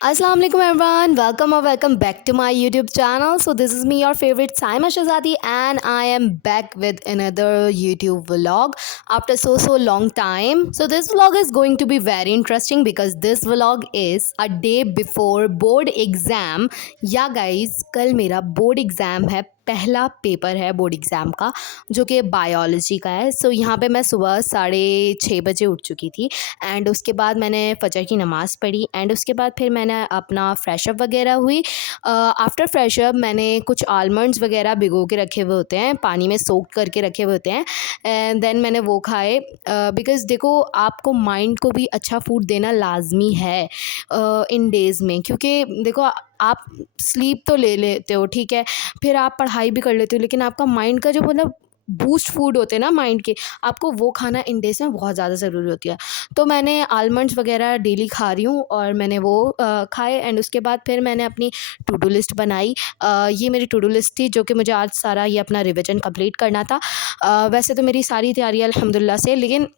Assalamu alaikum everyone, welcome or welcome back to my YouTube channel. So this is me, your favorite Saima Shahzadi, and I am back with another YouTube vlog after so long time. So this vlog is going to be very interesting because this vlog is a day before board exam. Yeah guys, कल मेरा board exam है, पहला paper है board exam का, जो कि biology का है। सो यहाँ पे मैं सुबह 6:30 बजे उठ चुकी थी एंड उसके बाद मैंने फ़जर की नमाज़ पढ़ी एंड उसके बाद फिर मैंने अपना फ्रेशअप वगैरह हुई। आफ्टर फ्रेशअप मैंने कुछ आलमंड्स वगैरह भिगो के रखे हुए होते हैं, पानी में सोक करके रखे हुए होते हैं, एंड देन मैंने वो खाए बिकॉज़ देखो आपको माइंड को भी अच्छा फूड देना लाजमी है इन डेज़ में, क्योंकि देखो आप स्लीप तो ले लेते हो, ठीक है, फिर आप पढ़ाई भी कर लेते हो, लेकिन आपका माइंड का जो मतलब बूस्ट फूड होते हैं ना माइंड के, आपको वो खाना इन डेज़ में बहुत ज़्यादा ज़रूरी होती है। तो मैंने आलमंड्स वगैरह डेली खा रही हूँ और मैंने वो खाए एंड उसके बाद फिर मैंने अपनी टू डू लिस्ट बनाई। ये मेरी टू डू लिस्ट थी जो कि मुझे आज सारा ये अपना रिविज़न कंप्लीट करना था। वैसे तो मेरी सारी तैयारी अल्हम्दुलिल्लाह से, लेकिन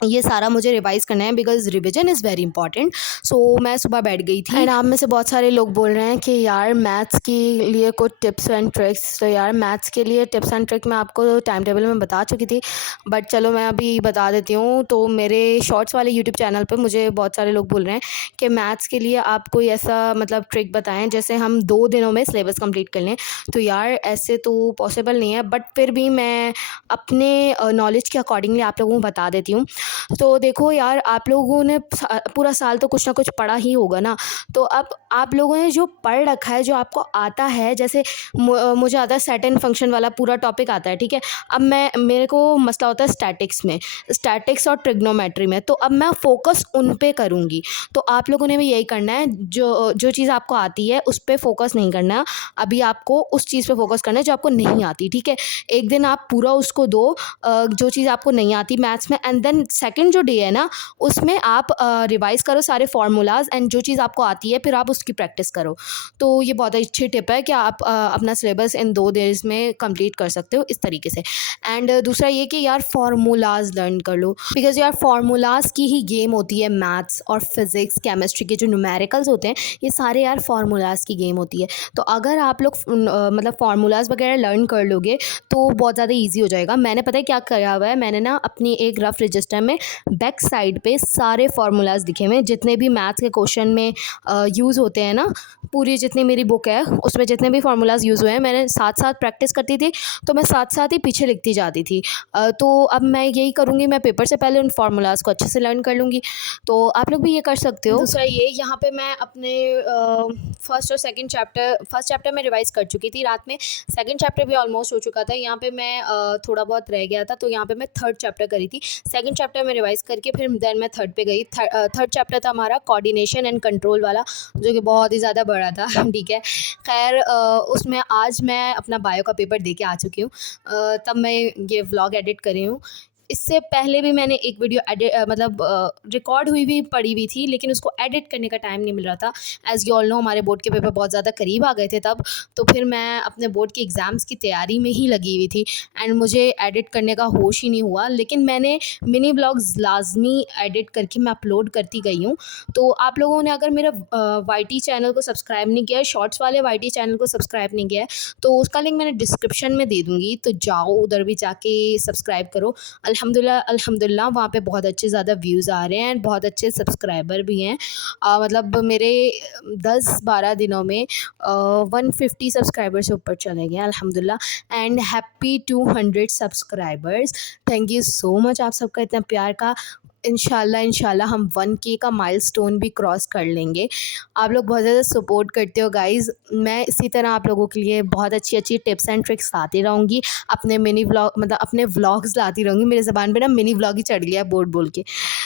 ये सारा मुझे रिवाइज़ करना है because revision is very important. So मैं सुबह बैठ गई थी एंड आप में से बहुत सारे लोग बोल रहे हैं कि यार मैथ्स के लिए कुछ टिप्स एंड ट्रिक्स। तो यार मैथ्स के लिए टिप्स एंड ट्रिक मैं आपको टाइम टेबल में बता चुकी थी, बट चलो मैं अभी बता देती हूँ। तो मेरे शॉर्ट्स वाले यूट्यूब चैनल पर मुझे बहुत सारे लोग बोल रहे हैं कि मैथ्स के लिए आप कोई ऐसा मतलब ट्रिक बताएं जैसे हम 2 दिनों में सिलेबस कंप्लीट कर लें। तो यार ऐसे तो पॉसिबल नहीं है, बट फिर भी मैं अपने नॉलेज के अकॉर्डिंगली आप लोगों को बता देती हूँ। तो देखो यार, आप लोगों ने पूरा साल तो कुछ ना कुछ पढ़ा ही होगा ना, तो अब आप लोगों ने जो पढ़ रखा है, जो आपको आता है, जैसे मुझे आता है सेट एंड फंक्शन वाला पूरा टॉपिक आता है, ठीक है। अब मेरे को मसला होता है स्टैटिक्स में, स्टैटिक्स और ट्रिग्नोमेट्री में, तो अब मैं फोकस उन पे करूँगी। तो आप लोगों ने भी यही करना है, जो जो चीज़ आपको आती है उस पर फोकस नहीं करना, अभी आपको उस चीज़ पे फोकस करना है जो आपको नहीं आती, ठीक है। एक दिन आप पूरा उसको दो जो चीज़ आपको नहीं आती मैथ्स में, एंड देन सेकंड जो डे है ना, उसमें आप रिवाइज़ करो सारे फार्मूलाज़ एंड जो चीज़ आपको आती है फिर आप उसकी प्रैक्टिस करो। तो ये बहुत अच्छी टिप है कि आप अपना सिलेबस इन 2 डेज़ में कंप्लीट कर सकते हो इस तरीके से। एंड दूसरा ये कि यार फार्मूलाज़ लर्न कर लो, बिकॉज़ यार फार्मूलाज़ की ही गेम होती है मैथ्स और फिज़िक्स, केमिस्ट्री के जो न्यूमेरिकल्स होते हैं, ये सारे यार फार्मूलाज़ की गेम होती है। तो अगर आप लोग मतलब फार्मूलाज़ वगैरह लर्न कर लोगे तो बहुत ज़्यादा ईज़ी हो जाएगा। मैंने पता है क्या करा हुआ है, मैंने ना अपनी एक रफ़ रजिस्टर में बैक साइड पे सारे फार्मूलाज़ लिखे हुए हैं, जितने भी मैथ्स के क्वेश्चन में यूज़ होते हैं ना, पूरी जितनी मेरी बुक है उसमें जितने भी फार्मूलाज़ यूज़ हुए हैं, मैंने साथ साथ प्रैक्टिस करती थी, तो मैं साथ साथ ही पीछे लिखती जाती थी। तो अब मैं यही करूँगी, मैं पेपर से पहले उन फार्मूलाज़ को अच्छे से लर्न कर लूँगी। तो आप लोग भी ये कर सकते हो। दूसरा ये, यहाँ पे मैं अपने फर्स्ट और सेकंड चैप्टर, फर्स्ट चैप्टर में रिवाइज़ कर चुकी थी रात में, सेकंड चैप्टर भी ऑलमोस्ट हो चुका था। यहाँ पे मैं थोड़ा बहुत रह गया था, तो यहाँ पे मैं थर्ड चैप्टर करी थी। सेकंड चैप्टर में रिवाइज़ करके फिर देन मैं थर्ड पे गई। थर्ड चैप्टर था हमारा कोऑर्डिनेशन एंड कंट्रोल वाला, जो कि बहुत ही ज़्यादा बड़ा था ठीक है। खैर उसमें आज मैं अपना बायो का पेपर दे के आ चुकी हूँ, तब मैं ये व्लॉग एडिट कर रही हूँ। इससे पहले भी मैंने एक वीडियो मतलब रिकॉर्ड हुई पड़ी हुई थी, लेकिन उसको एडिट करने का टाइम नहीं मिल रहा था। एज़ यू ऑल नो हमारे बोर्ड के पेपर बहुत ज़्यादा करीब आ गए थे तब, तो फिर मैं अपने बोर्ड के एग्ज़ाम्स की तैयारी में ही लगी हुई थी एंड मुझे एडिट करने का होश ही नहीं हुआ। लेकिन मैंने मिनी ब्लॉग्स लाजमी एडिट करके मैं अपलोड करती गई हूँ। तो आप लोगों ने अगर मेरा वाईटी चैनल को सब्सक्राइब नहीं किया है, शॉर्ट्स वाले वाईटी चैनल को सब्सक्राइब नहीं किया है, तो उसका लिंक मैंने डिस्क्रिप्शन में दे दूँगी, तो जाओ उधर भी जाके सब्सक्राइब करो। अल्हम्दुलिल्लाह वहाँ पे बहुत अच्छे ज़्यादा व्यूज़ आ रहे हैं एंड बहुत अच्छे सब्सक्राइबर भी हैं। मतलब मेरे 10-12 दिनों में 150 सब्सक्राइबर से ऊपर चले गए अल्हम्दुलिल्लाह, and happy 200 subscribers. Thank you so much आप सबका इतना प्यार का। इंशाल्लाह हम 1K का माइलस्टोन भी क्रॉस कर लेंगे। आप लोग बहुत ज़्यादा सपोर्ट करते हो गाइज़। मैं इसी तरह आप लोगों के लिए बहुत अच्छी-अच्छी टिप्स एंड ट्रिक्स लाती रहूँगी। अपने मिनी व्लॉग मतलब अपने व्लॉग्स लाती रहूँगी। मेरे ज़बान पे ना मिनी व्लॉग ही चढ़ गया है बोल के।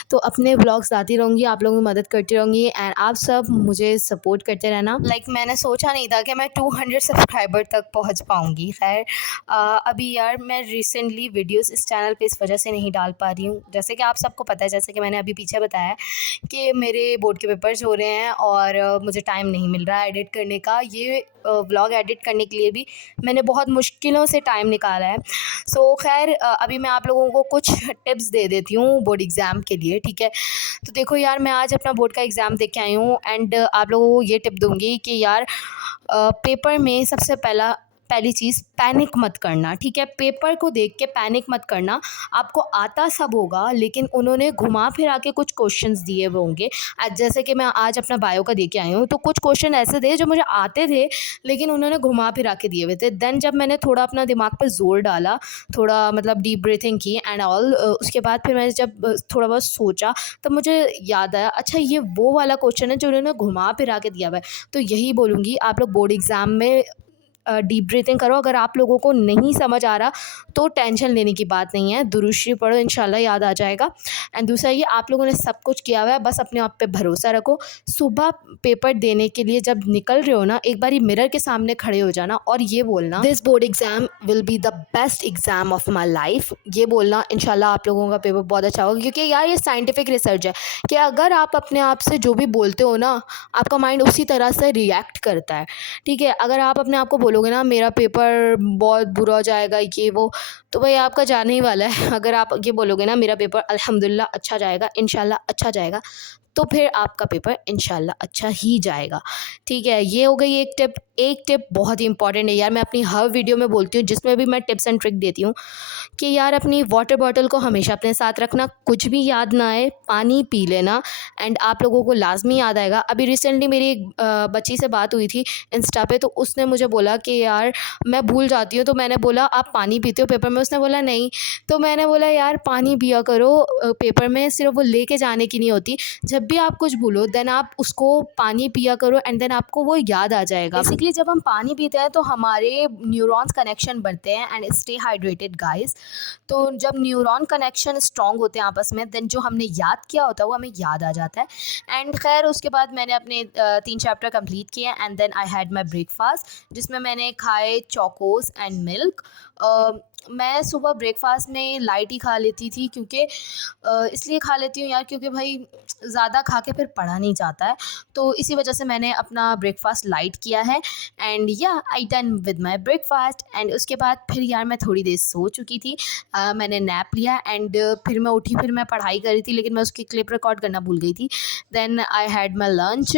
तो अपने व्लॉग्स लाती रहूँगी, आप लोगों की मदद करती रहूँगी एंड आप सब मुझे सपोर्ट करते रहना। मैंने सोचा नहीं था कि मैं 200 सब्सक्राइबर तक पहुँच पाऊँगी। ख़ैर अभी यार मैं रिसेंटली वीडियोज़ इस चैनल पे इस वजह से नहीं डाल पा रही हूँ। जैसे कि आप सबको पता है, जैसे कि मैंने अभी पीछे बताया है कि मेरे बोर्ड के पेपर्स हो रहे हैं और मुझे टाइम नहीं मिल रहा है एडिट करने का। ये व्लॉग एडिट करने के लिए भी मैंने बहुत मुश्किलों से टाइम निकाला है। सो खैर अभी मैं आप लोगों को कुछ टिप्स दे देती हूँ बोर्ड एग्ज़ाम के लिए, ठीक है। तो देखो यार, मैं आज अपना बोर्ड का एग्ज़ाम दे के आई हूँ एंड आप लोगों को ये टिप दूँगी कि यार पेपर में सबसे पहली चीज़ पैनिक मत करना, ठीक है। पेपर को देख के पैनिक मत करना। आपको आता सब होगा, लेकिन उन्होंने घुमा फिरा के कुछ क्वेश्चंस दिए हुए होंगे। जैसे कि मैं आज अपना बायो का दे के आई हूँ, तो कुछ क्वेश्चन ऐसे थे जो मुझे आते थे, लेकिन उन्होंने घुमा फिरा के दिए हुए थे। देन जब मैंने थोड़ा अपना दिमाग पर ज़ोर डाला, थोड़ा मतलब डीप ब्रीथिंग की एंड ऑल, उसके बाद फिर मैंने जब थोड़ा बहुत सोचा, तब मुझे याद आया, अच्छा ये वो वाला क्वेश्चन है जो उन्होंने घुमा फिरा के दिया हुआ है। तो यही बोलूँगी, आप लोग बोर्ड एग्ज़ाम में डीप ब्रीथिंग करो। अगर आप लोगों को नहीं समझ आ रहा तो टेंशन लेने की बात नहीं है, दुरूद शरीफ पढ़ो, इंशाल्लाह याद आ जाएगा। एंड दूसरा ये, आप लोगों ने सब कुछ किया हुआ है, बस अपने आप पे भरोसा रखो। सुबह पेपर देने के लिए जब निकल रहे हो ना, एक बारी मिरर के सामने खड़े हो जाना और ये बोलना, this board exam will be the best exam of my life. ये बोलना, इंशाल्लाह आप लोगों का पेपर बहुत अच्छा होगा। क्योंकि यार ये साइंटिफिक रिसर्च है कि अगर आप अपने आप से जो भी बोलते हो ना, आपका माइंड उसी तरह से रिएक्ट करता है, ठीक है। अगर आप अपने आप को बोलोगे ना मेरा पेपर बहुत बुरा जाएगा ये वो, तो भाई आपका जाने ही वाला है। अगर आप ये बोलोगे ना मेरा पेपर अल्हम्दुलिल्लाह अच्छा जाएगा, इंशाल्लाह अच्छा जाएगा, तो फिर आपका पेपर इंशाल्लाह अच्छा ही जाएगा, ठीक है। ये हो गई एक टिप बहुत ही इंपॉर्टेंट है यार। मैं अपनी हर वीडियो में बोलती हूँ, जिसमें भी मैं टिप्स एंड ट्रिक देती हूँ, कि यार अपनी वाटर बॉटल को हमेशा अपने साथ रखना। कुछ भी याद ना आए, पानी पी लेना एंड आप लोगों को लाजमी याद आएगा। अभी रिसेंटली मेरी एक बच्ची से बात हुई थी इंस्टा पे, तो उसने मुझे बोला कि यार मैं भूल जाती हूँ। तो मैंने बोला आप पानी पीते हो पेपर में? उसने बोला नहीं। तो मैंने बोला यार पानी पिया करो, पेपर में सिर्फ वो लेके जाने की नहीं होती। जब भी आप कुछ भूलो देन आप उसको पानी पिया करो एंड देन आपको वो याद आ जाएगा। बेसिकली जब हम पानी पीते हैं तो हमारे न्यूरॉन्स कनेक्शन बढ़ते हैं एंड स्टे हाइड्रेटेड गाइस। तो जब न्यूरॉन कनेक्शन स्ट्रॉन्ग होते हैं आपस में, देन जो हमने याद किया होता है वो हमें याद आ जाता है। एंड खैर उसके बाद मैंने अपने 3 चैप्टर कंप्लीट किए and then I had my breakfast, जिसमें मैंने खाए चोकोस एंड मिल्क। मैं सुबह ब्रेकफास्ट में लाइट ही खा लेती थी, क्योंकि इसलिए खा लेती हूँ यार क्योंकि भाई ज़्यादा खा के फिर पढ़ा नहीं जाता है। तो इसी वजह से मैंने अपना ब्रेकफास्ट लाइट किया है एंड या I done with my breakfast. And उसके बाद फिर यार मैं थोड़ी देर सो चुकी थी, मैंने नैप लिया एंड फिर मैं उठी, फिर मैं पढ़ाई कर रही थी, लेकिन मैं उसकी क्लिप रिकॉर्ड करना भूल गई थी। Then I had my lunch,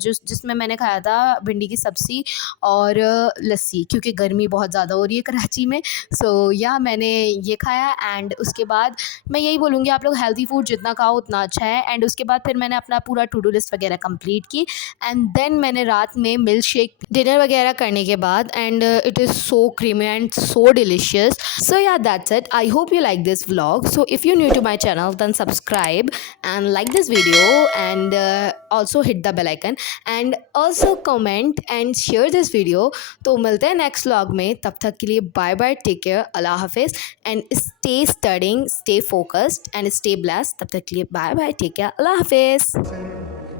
जिसमें मैंने खाया था भिंडी की सब्ज़ी और लस्सी, क्योंकि गर्मी बहुत ज़्यादा हो रही है कराची में। सो या मैंने ये खाया एंड उसके बाद मैं यही बोलूँगी आप लोग हेल्दी फूड जितना खाओ उतना अच्छा है। एंड उसके बाद फिर मैंने अपना पूरा टू डू लिस्ट वगैरह कंप्लीट की एंड देन मैंने रात में मिल्क शेक डिनर वगैरह करने के बाद, and it is so creamy and so delicious. So yeah that's it, I hope you like this vlog. So if you're new to my channel, then subscribe and like this video and also hit the bell icon and also comment and share this video. तो मिलते हैं next vlog में, तब तक के लिए bye bye, take care, अल्लाह हाफिज़ and stay studying, stay focused and stay blessed. तब तक के लिए बाय बाय, टेक केयर, अल्लाह हाफिज़।